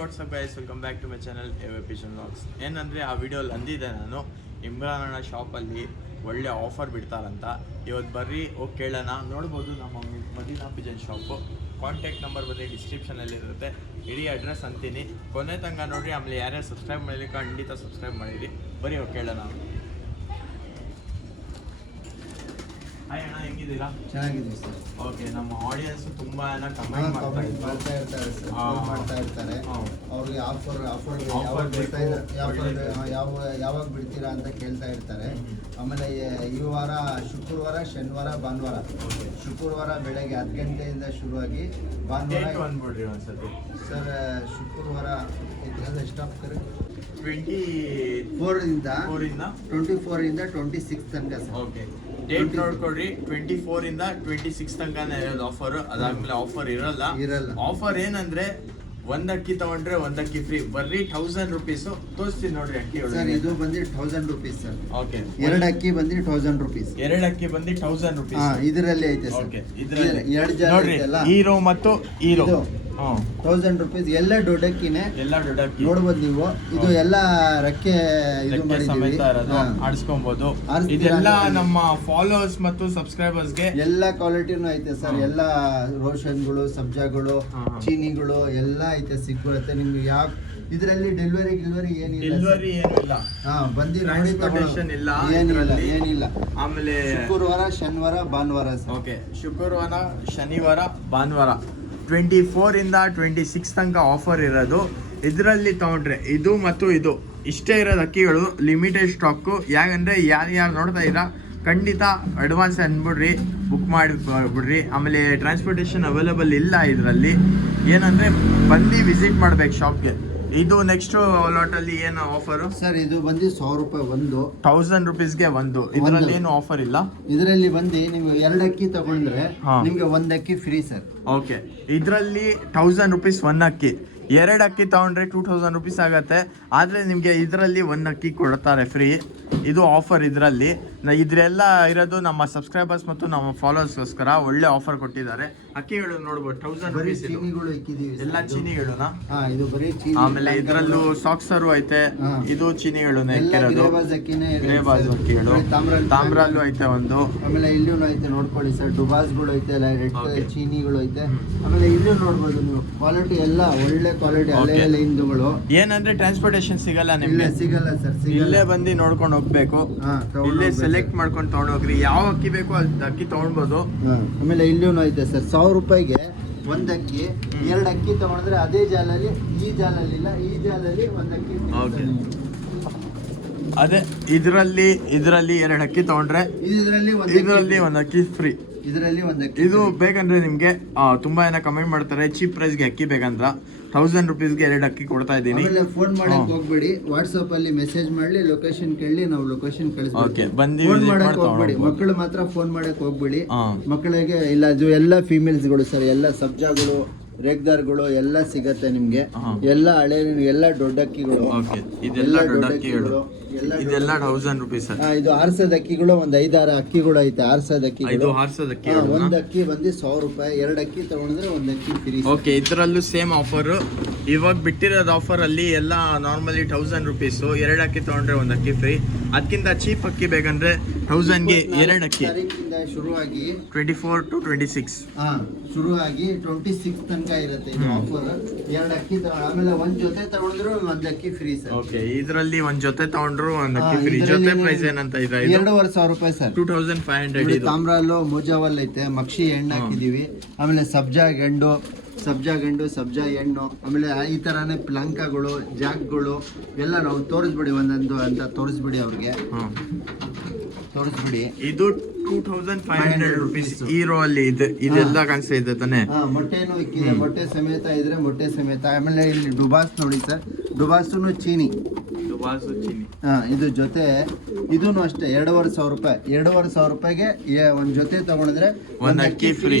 WhatsApp guys, welcome back to my channel Evision vlogs. ಏನಂದರೆ ಆ ವಿಡಿಯೋಲಿ ಅಂದಿದ್ದೆ ನಾನು, ಇಮ್ರಾನ್ ಅಣ್ಣ ಶಾಪಲ್ಲಿ ಒಳ್ಳೆ ಆಫರ್ ಬಿಡ್ತಾರಂತ. ಇವತ್ತು ಬರ್ರಿ ಹೋಗಿ ಕೇಳೋಣ. ನೋಡ್ಬೋದು ನಮ್ಮ Madina Pigeon shop. Contact number ಬಂದು ಡಿಸ್ಕ್ರಿಪ್ಷನಲ್ಲಿರುತ್ತೆ. ಇಡೀ ಅಡ್ರೆಸ್ ಅಂತೀನಿ, ಕೊನೆ ತನಕ ನೋಡಿರಿ. ಆಮೇಲೆ ಯಾರ್ಯಾರು ಸಬ್ಸ್ಕ್ರೈಬ್ ಮಾಡಲಿ ಖಂಡಿತ ಸಬ್ಸ್ಕ್ರೈಬ್ ಮಾಡಿರಿ. ಬರೀ ಹೋಗಿ ಕೇಳೋಣ. ಹಾಯ್ ಅಣ್ಣ, ಹೆಂಗಿದ್ದೀರಾ? ಚೆನ್ನಾಗಿದ್ದೀವಿ ಸರ್. ಓಕೆ, ನಮ್ಮ ಆಡಿಯನ್ಸ್ ತುಂಬಾ ಕಮೆಂಟ್ ಮಾಡ್ತಾ ಇರ್ತಾರೆ ಸರ್, ಮಾಡ್ತಾ ಇರ್ತಾರೆ. ಅವ್ರಿಗೆ ಆಫರ್ ಯಾವಾಗ ಬಿಡ್ತೀರಾ ಅಂತ ಕೇಳ್ತಾ ಇರ್ತಾರೆ. ಆಮೇಲೆ ಈ ವಾರ ಶುಕ್ರವಾರ, ಶನಿವಾರ, ಭಾನುವಾರ. ಶುಕ್ರವಾರ ಬೆಳಗ್ಗೆ 10 ಗಂಟೆಯಿಂದ ಶುರುವಾಗಿ ಭಾನುವಾರ ಬಂದ್ಬಿಡ್ರಿ ಒಂದ್ಸತಿ. ಸರ್, ಶುಕ್ರವಾರ ಸ್ಟಾಪ್ ಕರೆ 24 ಇಂದ 26 ತನಕ ಸರ್. ಓಕೆ, ಡೇಟ್ ನೋಡ್ಕೊಡ್ರಿ. 24 ಇಂದ 26 ತನಕ ಇರೋದು ಆಫರ್. ಅದಾದ್ಮೇಲೆ ಆಫರ್ ಇರಲ್ಲ. ಆಫರ್ ಏನಂದ್ರೆ ಒಂದ್ ಅಕ್ಕಿ ತಗೊಂಡ್ರೆ ಒಂದ್ ಅಕ್ಕಿ ಫ್ರೀ. ಬರ್ರಿ 1000 ರೂಪೀಸ್ ತೋರಿಸ್ತೀನಿ ನೋಡ್ರಿ ಅಕ್ಕಿ. ಸರ್, ಇದು ಬಂದು 1000 ರೂಪೀಸ್ ಸರ್. ಓಕೆ, 2 ಅಕ್ಕಿ ಬಂದು 1000 ರೂಪೀಸ್. 2 ಅಕ್ಕಿ ಬಂದು 1000 ರೂಪೀಸ್. ಇದರಲ್ಲಿ ಐತೆ ಸರ್. ಓಕೆ, ಇದರಲ್ಲಿ 2 ಜನ ನೋಡ್ರಿ, ಹೀರೋ ಮತ್ತು ಹೀರೋ 1000 ರೂಪೀಸ್. ಎಲ್ಲ ದೊಡ್ಡಕ್ಕಿನೇ, ಎಲ್ಲ ದೊಡ್ಡ ಅಕ್ಕಿ ನೋಡ್ಬೋದು ನೀವು. ಇದು ಎಲ್ಲ ರೆಕ್ಕೆ ಇದು ಸಮೇತ ಇರೋದು, ಆಡಿಸ್ಕೊಬಹುದು. ಇದೆಲ್ಲ ನಮ್ಮ ಫಾಲೋವರ್ಸ್ ಮತ್ತು ಸಬ್ಸ್ಕ್ರೈಬರ್ಸ್ ಗೆ ಎಲ್ಲ ಕ್ವಾಲಿಟಿನೂ ಐತೆ ಸರ್. ಎಲ್ಲ ರೋಷನ್ಗಳು, ಸಬ್ಜಾಗಳು, ಚೀನಿಗಳು ಎಲ್ಲ ಐತೆ, ಸಿಕ್ಕುತ್ತೆ ನಿಮ್ಗೆ. ಯಾವ ಇದರಲ್ಲಿ ಡೆಲಿವರಿ ಏನಿಲ್ಲ. ಬಂದಿ ನೋಡಿ ಇಲ್ಲ, ಏನಿಲ್ಲ. ಆಮೇಲೆ ಶುಕ್ರವಾರ, ಶನಿವಾರ, ಭಾನುವಾರ. ಓಕೆ, ಶುಕ್ರವಾರ, ಶನಿವಾರ, ಭಾನುವಾರ 24 ಇಂದ 26 ತನಕ ಆಫರ್ ಇರೋದು. ಇದರಲ್ಲಿ ತಗೊಂಡ್ರೆ ಇದು ಮತ್ತು ಇದು ಇಷ್ಟೇ ಇರೋದು ಅಕ್ಕಿಗಳು, ಲಿಮಿಟೆಡ್ ಸ್ಟಾಕು. ಯಾಕಂದರೆ ಯಾರು ನೋಡ್ತಾ ಇದ್ದೀರಾ ಖಂಡಿತ ಅಡ್ವಾನ್ಸ್ ಅಂದ್ಬಿಡ್ರಿ, ಬುಕ್ ಮಾಡಿ ಬಿಡ್ರಿ. ಆಮೇಲೆ ಟ್ರಾನ್ಸ್ಪೋರ್ಟೇಷನ್ ಅವೈಲೇಬಲ್ ಇಲ್ಲ ಇದರಲ್ಲಿ. ಏನಂದರೆ ಬಂದು ವಿಸಿಟ್ ಮಾಡ್ಬೇಕು ಶಾಪ್ಗೆ. ಇದು ನೆಕ್ಸ್ಟ್ ಲಾಟಲ್ಲಿ ಏನು ಆಫರು ಸರ್? ಇದು ಬಂದು 100 ರೂಪಾಯಿ ಒಂದು, 1000 ರೂಪೀಸ್ಗೆ ಒಂದು. ಇದರಲ್ಲಿ ಏನು ಆಫರ್ ಇಲ್ಲ. ಇದರಲ್ಲಿ ಬಂದು ನೀವು 2 ಅಕ್ಕಿ ತಗೊಂಡ್ರೆ ನಿಮ್ಗೆ 1 ಅಕ್ಕಿ ಫ್ರೀ ಸರ್. ಓಕೆ, ಇದರಲ್ಲಿ 1000 ರೂಪೀಸ್ 1 ಅಕ್ಕಿ. 2 ಅಕ್ಕಿ ತಗೊಂಡ್ರೆ 2000 ರೂಪೀಸ್ ಆಗುತ್ತೆ. ಆದರೆ ನಿಮಗೆ ಇದರಲ್ಲಿ 1 ಅಕ್ಕಿ ಕೊಡ್ತಾರೆ ಫ್ರೀ. ಇದು ಆಫರ್ ಇದರಲ್ಲಿ. ಇದರೆಲ್ಲ ಇರೋದು ನಮ್ಮ ಸಬ್ಸ್ಕ್ರೈಬರ್ಸ್ ಮತ್ತು ನಮ್ಮ ಫಾಲೋವರ್ಸ್ಗೋಸ್ಕರ ಒಳ್ಳೆ ಆಫರ್ ಕೊಟ್ಟಿದ್ದಾರೆ. ಅಕ್ಕಿಗಳು ನೋಡ್ಬೋದು 1000 ರೂಪೀಸ್. ಎಲ್ಲ ಚೀನಿಗಳನ್ನ. ಇದು ಬರೀ ಚೀನಿ. ಆಮೇಲೆ ಇದರಲ್ಲೂ ಸಾಕ್ಸರು ಐತೆ. ಇದು ಚೀನಿಗಳು ಎಕ್ಕಿರೋದು, ಗ್ರೇಬಾಜ್ ಅಕ್ಕಿಗಳು. ತಾಮ್ರಲ್ಲೂ ಐತೆ ಒಂದು. ಆಮೇಲೆ ಇಲ್ಲೂ ಐತೆ, ನೋಡ್ಕೊಳ್ಳಿ ಸರ್. ಡುಬಾಸ್ಗಳು ಐತೆ, ರೆಡ್ ಚೀನಿಗಳು ಐತೆ. ಆಮೇಲೆ ಇಲ್ಲೂ ನೋಡ್ಬೋದು ನೀವು, ಕ್ವಾಲಿಟಿ ಎಲ್ಲ ಒಳ್ಳೆ ಕ್ವಾಲಿಟಿ. ಅಲ್ಲೇ ಹಿಂದೂಗಳು. ಏನಂದ್ರೆ ಟ್ರಾನ್ಸ್ಪೋರ್ಟೇಷನ್ ಸಿಗಲ್ಲ ನಿಮ್ಗೆ. ಸಿಗಲ್ಲ ಸರ್, ಇಲ್ಲೇ ಬಂದು ನೋಡ್ಕೊಂಡು ಹೋಗ್ಬೇಕು. ಇಲ್ಲೇ ಸೆಲೆಕ್ಟ್ ಮಾಡ್ಕೊಂಡು ತಗೊಂಡೋಗ್ರಿ. ಯಾವ ಅಕ್ಕಿ ಬೇಕು ಅದು ಅಕ್ಕಿ ತಗೊಳ್ಬೋದು. ಆಮೇಲೆ ಇಲ್ಲೂ ಐತೆ ಸರ್. 100 ರೂಪಾಯಿಗೆ 1 ಅಕ್ಕಿ. 2 ಅಕ್ಕಿ ತಗೊಂಡ್ರೆ ಅದೇ ಜಾಲಲ್ಲಿ, ಈ ಜಾಲಲ್ಲಿ ಇಲ್ಲ, ಈ ಜಾಲಲ್ಲಿ 1 ಅಕ್ಕಿ. ಅದೇ ಇದರಲ್ಲಿ 2 ಅಕ್ಕಿ ತಗೊಂಡ್ರೆ ಇದರಲ್ಲಿ 1 ಅಕ್ಕಿ ಫ್ರೀ. ಇದರಲ್ಲಿ 1 ಅಕ್ಕಿ. ಇದು ಬೇಕಂದ್ರೆ ನಿಮ್ಗೆ ತುಂಬಾ ಜನ ಕಮೆಂಟ್ ಮಾಡ್ತಾರೆ ಚೀಪ್ ಪ್ರೈಸ್ಗೆ ಅಕ್ಕಿ ಬೇಕಂತ. 1000 ರೂಪೀಸ್ಗೆ 2 ಅಕ್ಕಿ ಕೊಡ್ತಾ ಇದ್ದೀನಿ. ಫೋನ್ ಮಾಡಕ್ ಹೋಗ್ಬೇಡಿ, ವಾಟ್ಸ್ಆಪ್ ಅಲ್ಲಿ ಮೆಸೇಜ್ ಮಾಡ್ಲಿ, ಲೊಕೇಶನ್ ಕೇಳಿ, ನಾವು ಲೊಕೇಶನ್ ಕಳಿಸ್ತೀವಿ. ಫೋನ್ ಮಾಡಕ್ ಹೋಗ್ಬೇಡಿ. ಮಕ್ಕಳು ಮಾತ್ರ ಫೋನ್ ಮಾಡಕ್ ಹೋಗ್ಬೇಡಿ. ಮಕ್ಕಳಿಗೆ ಇಲ್ಲ, ಅದು ಎಲ್ಲ ಫೀಮೇಲ್ಸ್ಗಳು ಸರ್. ಎಲ್ಲ ಸಬ್ಜಾಗಳು, ರೇಗ್ದಾರ್ಗಳು ಎಲ್ಲ ಸಿಗತ್ತೆ ನಿಮ್ಗೆ. ಎಲ್ಲ ಹಳೆ, ಎಲ್ಲ ದೊಡ್ಡಕ್ಕಿಗಳು. ಇದೆಲ್ಲ ದೊಡ್ಡಕ್ಕಿಗಳು. ಇದೆಲ್ಲ 1000 ರೂಪೀಸ್. ಇದು ಆರ್ಸದ ಅಕ್ಕಿಗಳು. ಒಂದು 5-6 ಅಕ್ಕಿಗಳು ಐತೆ, ಆರ್ಸದ ಅಕ್ಕಿಗಳು. 1 ಅಕ್ಕಿ ಬಂದು 100 ರೂಪಾಯಿ. 2 ಅಕ್ಕಿ ತಗೊಂಡ್ರೆ 1 ಅಕ್ಕಿ ಫ್ರೀ. ಓಕೆ, ಇದರಲ್ಲೂ ಸೇಮ್ ಆಫರ್. ಇವಾಗ ಬಿಟ್ಟಿರೋದು ಆಫರ್ ಅಲ್ಲಿ ಎಲ್ಲ ನಾರ್ಮಲಿ 1000 ರೂಪೀಸ್. 2 ಅಕ್ಕಿ ತಗೊಂಡ್ರೆ 1 ಅಕ್ಕಿ ಫ್ರೀ. ಅದಕ್ಕಿಂತ ಚೀಪ್ ಅಕ್ಕಿ ಬೇಕಂದ್ರೆ 1000ಗೆ 2 ಅಕ್ಕಿ. ಶುರುವಾಗಿ 24 to 26 ಶುರುವಾಗಿ 26 ತನಕ ಇರುತ್ತೆ ಇದು ಆಫರ್. 2 ಅಕ್ಕಿ ಆಮೇಲೆ 1 ಜೊತೆ ತಗೊಂಡ್ರು 1 ಅಕ್ಕಿ ಫ್ರೀ ಸರ್. ಓಕೆ, ಇದರಲ್ಲಿ 1 ಜೊತೆ ತಗೊಂಡ್ರು 1 ಅಕ್ಕಿ ಫ್ರೀ. ಜೊತೆ ಪ್ರೈಸ್ ಏನಂತ ಇದೆ? 2500 ರೂಪಾಯಿ ಸರ್. 2500. ಇದು ತಾಮ್ರಲ್ಲೂ ಮುಜಾವಲ್ ಐತೆ, ಮಕ್ಷಿ ಎಣ್ಣೆ ಹಾಕಿದೀವಿ. ಆಮೇಲೆ ಸಬ್ಜಾ ಗಂಡು, ಸಬ್ಜಾ ಎಣ್ಣು. ಆಮೇಲೆ ಈ ತರಾನೇ ಪ್ಲಂಕಗಳು, ಜಾಕ್ಗಳು ಎಲ್ಲ ನಾವು ತೋರಿಸ್ಬಿಡಿ, ಒಂದೊಂದು ಅಂತ ತೋರಿಸ್ಬಿಡಿ ಅವ್ರಿಗೆ. ತೋರಿಸ್ಬಿಡಿ. ಇದು 2500 ರೂಪೀಸ್. ಹೀರೋ ಅಲ್ಲಿ ಇದೆಲ್ಲ ಕಾಣಿಸ್ತಾ ಇದೆ ತಾನೆ. ಮೊಟ್ಟೆನೂ ಇಕ್ಕಿದೆ, ಮೊಟ್ಟೆ ಸಮೇತ ಇದ್ರೆ ಮೊಟ್ಟೆ ಸಮೇತ. ಆಮೇಲೆ ಇಲ್ಲಿ ಡುಬಾಸ್ ನೋಡಿ ಸರ್, ಡುಬಾಸು ಚೀನಿ. ಇದು ಜೊತೆ ಇದೂನು ಅಷ್ಟೇ 2500 ರೂಪಾಯಿ. 2500 ರೂಪಾಯಿಗೆ 1 ಜೊತೆ ತಗೊಂಡ್ರೆ 1 ಅಕ್ಕಿ ಫ್ರೀ.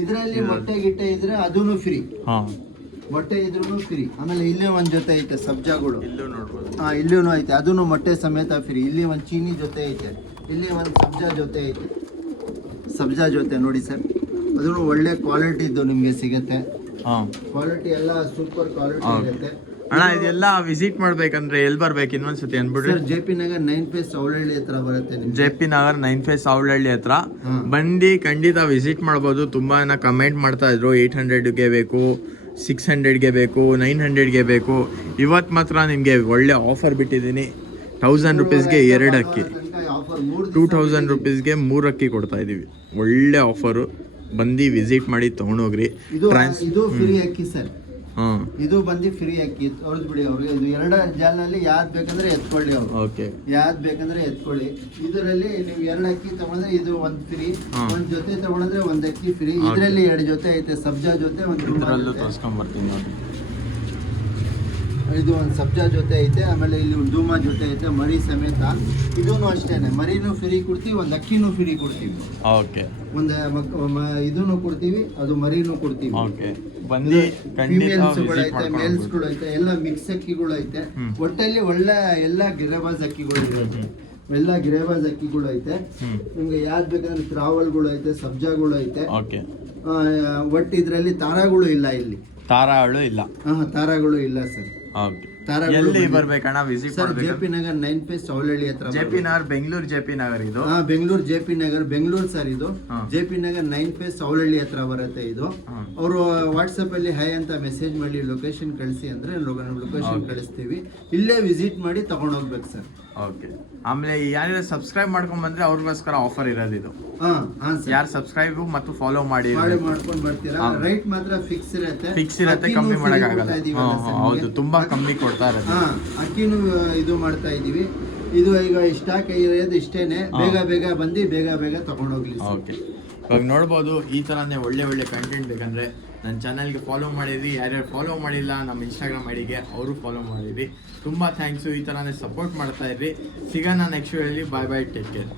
ಇದರಲ್ಲಿ ಮೊಟ್ಟೆ ಗಿಟ್ಟೆ ಇದ್ರೆ ಅದೂನು ಫ್ರೀ. ಮೊಟ್ಟೆ ಇದ್ರೂ ಫ್ರೀ. ಆಮೇಲೆ ಇಲ್ಲಿ 1 ಜೊತೆ ಐತೆ ಸಬ್ಜಾಗಳು. ಇಲ್ಲೂ ಐತೆ, ಅದೂನು ಮೊಟ್ಟೆ ಸಮೇತ ಫ್ರೀ. ಇಲ್ಲಿ 1 ಚೀನಿ ಜೊತೆ ಐತೆ, ಇಲ್ಲಿ 1 ಸಬ್ಜಾ ಜೊತೆ ಐತೆ. ಸಬ್ಜಾ ಜೊತೆ ನೋಡಿ ಸರ್, ಅದೂ ಒಳ್ಳೆ ಕ್ವಾಲಿಟಿ ಇದ್ದು ನಿಮಗೆ ಸಿಗುತ್ತೆ. ಹಾಂ ಕ್ವಾಲಿಟಿ ಎಲ್ಲ ಸೂಪರ್ ಕ್ವಾಲಿಟಿ Okay. ಇರುತ್ತೆ. ಅಣ್ಣ ಇದೆಲ್ಲ ವಿಸಿಟ್ ಮಾಡ್ಬೇಕಂದ್ರೆ ಎಲ್ಲಿ ಬರ್ಬೇಕು ಇನ್ನೊಂದ್ಸತಿ ಅನ್ಬಿಡ್ರಿ. ಸರ್ JP ನಗರ್ 9 ಫೇಸ್ ಸೌಳಹಳ್ಳಿ ಹತ್ರ ಬರುತ್ತೆ ನಿಮ್ಗೆ. JP ನಗರ್ 9 ಫೇಸ್ ಸಾವಳಹಳ್ಳಿ ಹತ್ರ ಹ್ಮ್. ಬಂದು ಖಂಡಿತ ವಿಸಿಟ್ ಮಾಡ್ಬೋದು. ತುಂಬಾ ಜನ ಕಮೆಂಟ್ ಮಾಡ್ತಾ ಇದ್ರು 800ಗೆ ಬೇಕು, 600ಗೆ ಬೇಕು, 900ಗೆ ಬೇಕು. ಇವತ್ತು ಮಾತ್ರ ನಿಮಗೆ ಒಳ್ಳೆ ಆಫರ್ ಬಿಟ್ಟಿದ್ದೀನಿ. 1000 ರುಪೀಸ್ಗೆ 2 ಅಕ್ಕಿ, ಆಫರ್ 3 2000 ರುಪೀಸ್ಗೆ 3 ಅಕ್ಕಿ ಕೊಡ್ತಾ ಇದೀವಿ. ಒಳ್ಳೆ ಆಫರು, ಬಂದು ವಿಸಿಟ್ ಮಾಡಿ ತೊಗೊಂಡೋಗ್ರಿ. ಇದು ಫ್ರೀ ಅಕ್ಕಿ ಸರ್. ಹಾಂ ಇದು ಬಂದು ಫ್ರೀ ಅಕ್ಕಿ ತೋರಿಸ್ ಬಿಡಿ ಅವ್ರಿಗೆ. ಇದು 2 ಜಾಲ್ನಲ್ಲಿ ಯಾವ್ದು ಬೇಕಂದ್ರೆ ಎತ್ಕೊಳ್ಳಿ ಅವ್ರು. ಓಕೆ ಯಾವ್ದು ಬೇಕಂದ್ರೆ ಎತ್ಕೊಳ್ಳಿ. ಇದರಲ್ಲಿ ನೀವು 2 ಅಕ್ಕಿ ತಗೊಂಡ್ರೆ ಇದು ಒಂದು ಫ್ರೀ, ಹಾ. ಒಂದು ಜೊತೆ ತಗೊಂಡ್ರೆ ಒಂದು ಅಕ್ಕಿ ಫ್ರೀ. ಇದರಲ್ಲಿ 2 ಜೊತೆ ಐತೆ, ಸಬ್ಜಾ ಜೊತೆ ಒಂದು ಇದರಲ್ಲೂ ತೋರಿಸ್ಕೊಂಬರ್ತೀನಿ ನೋಡಿ. ಇದು ಒಂದು ಸಬ್ಜಾ ಜೊತೆ ಐತೆ, ಆಮೇಲೆ ಇಲ್ಲಿ ಒಂದು ಧೂಮ ಜೊತೆ ಐತೆ ಮರಿ ಸಮೇತ. ಇದೂ ಅಷ್ಟೇನೆ, ಮರಿನೂ ಫ್ರೀ ಕೊಡ್ತೀವಿ, ಒಂದು ಅಕ್ಕಿನೂ ಫ್ರೀ ಕೊಡ್ತೀವಿ. ಓಕೆ ಒಂದು ಇದೂ ಕೊಡ್ತೀವಿ, ಅದು ಮರಿನೂ ಕೊಡ್ತೀವಿ. ಓಕೆ ಬಂದು ಖಂಡಿತ ಫಿಮೇಲ್ಸ್ಗಳು ವಿಸಿಟ್ ಐತೆ, ಮೇಲ್ಸ್ಗಳು ಐತೆ, ಎಲ್ಲ ಮಿಕ್ಸ್ ಅಕ್ಕಿಗಳು ಐತೆ. ಒಟ್ಟಲ್ಲಿ ಒಳ್ಳೆ ಎಲ್ಲ ಗಿರೇಬಾಜ್ ಅಕ್ಕಿಗಳು ಇರುತ್ತೆ. ಎಲ್ಲ ಗಿರೇಬಾಜ್ ಅಕ್ಕಿಗಳು ಐತೆ. ನಿಮ್ಗೆ ಯಾವ್ದು ಬೇಕಂದ್ರೆ ಟ್ರಾವಲ್ಗಳು ಐತೆ, ಸಬ್ಜಾಗಳು ಐತೆ. ಓಕೆ ಒಟ್ಟು ಇದರಲ್ಲಿ ತಾರಾಗಳು ಇಲ್ಲ ಇಲ್ಲಿ. ತಾರಾಳು ಇಲ್ಲ. ತಾರಾಗಳು ಇಲ್ಲ ಸರ್. ಓಕೆ ತಾರಾಗಳು ಎಲ್ಲಿ ಬಂದಿದೆ. ಬರ್ಬೇಕಣ್ಣ ವಿಸಿಟ್ ಸರ್ ಮಾಡ್ಬೇಕು? JP ನಗರ್ 9 ಫೇಸ್ ಸೌಳಹಳ್ಳಿ ಹತ್ರ. JP ನಗರ್ ಬೆಂಗಳೂರು JP ನಗರ್ ಇದು. ಬೆಂಗಳೂರು JP ನಗರ್ ಬೆಂಗಳೂರು ಸರ್ ಇದು. ಹಾ. JP ನಗರ್ 9 ಫೇಸ್ ಸೌಳಹಳ್ಳಿ ಹತ್ರ ಬರುತ್ತೆ ಇದು. ಹಾ. ಅವರು ವಾಟ್ಸಪ್ ಅಲ್ಲಿ ಹೈ ಅಂತ ಮೆಸೇಜ್ ಮಾಡಿ ಲೊಕೇಶನ್ ಕಳಿಸಿ ಅಂದ್ರೆ ಲೊಕೇಶನ್ Okay. ಕಳಿಸ್ತೀವಿ. ಇಲ್ಲೇ ವಿಸಿಟ್ ಮಾಡಿ ತಗೊಂಡ್ ಹೋಗ್ಬೇಕು ಸರ್. ಓಕೆ ಆಮೇಲೆ ಯಾರು ಸಬ್ಸ್ಕ್ರೈಬ್ ಮಾಡ್ಕೊಂಡ್ ಬಂದ್ರೆ ಅವ್ರಿಗೋಸ್ಕರ ಆಫರ್ ಇರೋದು ಇದು. ಹಾ ಸರ್. ಯಾರು ಸಬ್ಸ್ಕ್ರೈಬ್ ಮತ್ತು ಫಾಲೋ ಮಾಡಿ ಮಾಡ್ಕೊಂಡು ಬರ್ತೀರಾ. ಹಾ. ರೈಟ್ ಮಾತ್ರ ಫಿಕ್ಸ್ ಇರುತ್ತೆ. ಫಿಕ್ಸ್ ಇರುತ್ತೆ, ಅಕ್ಕಿನೂ ಕಮ್ಮಿ free ಮಾಡೋಕ್ಕಾಗಲ್ಲ. ಕೊಡ್ತಾ ಇದೀವಲ್ಲ ಸರ್ ಹೌದು ನಿಮ್ಗೆ. ತುಂಬಾ ಕಮ್ಮಿ ಕೊಡ್ತಾ ಇರೋದು. ಅಕ್ಕಿನೂ ಇದು ಮಾಡ್ತಾ ಇದೀವಿ. ಇದು ಈಗ ಸ್ಟಾಕ್ ಇರೋದು ಇಷ್ಟೇನೆ. ಬೇಗ ಬಂದು ಬೇಗ ತಗೊಂಡೋಗ್ಲಿ ಸರ್. ಓಕೆ ಇವಾಗ ನೋಡ್ಬೋದು ಈ ಥರನೇ ಒಳ್ಳೆ ಒಳ್ಳೆ ಕಂಟೆಂಟ್ ಬೇಕಂದರೆ ನನ್ನ ಚಾನಲ್ಗೆ ಫಾಲೋ ಮಾಡಿರಿ. ಯಾರ್ಯಾರು ಫಾಲೋ ಮಾಡಿಲ್ಲ ನಮ್ಮ ಇನ್ಸ್ಟಾಗ್ರಾಮ್ ಐಡಿಗೆ ಅವರು ಫಾಲೋ ಮಾಡಿರಿ. ತುಂಬ ಥ್ಯಾಂಕ್ಸು. ಈ ಥರನೇ ಸಪೋರ್ಟ್ ಮಾಡ್ತಾ ಇರ್ರಿ. ಸಿಗೋಣ ನೆಕ್ಸ್ಟ್ ವಿಡಿಯೋಲಿ. Bye take care.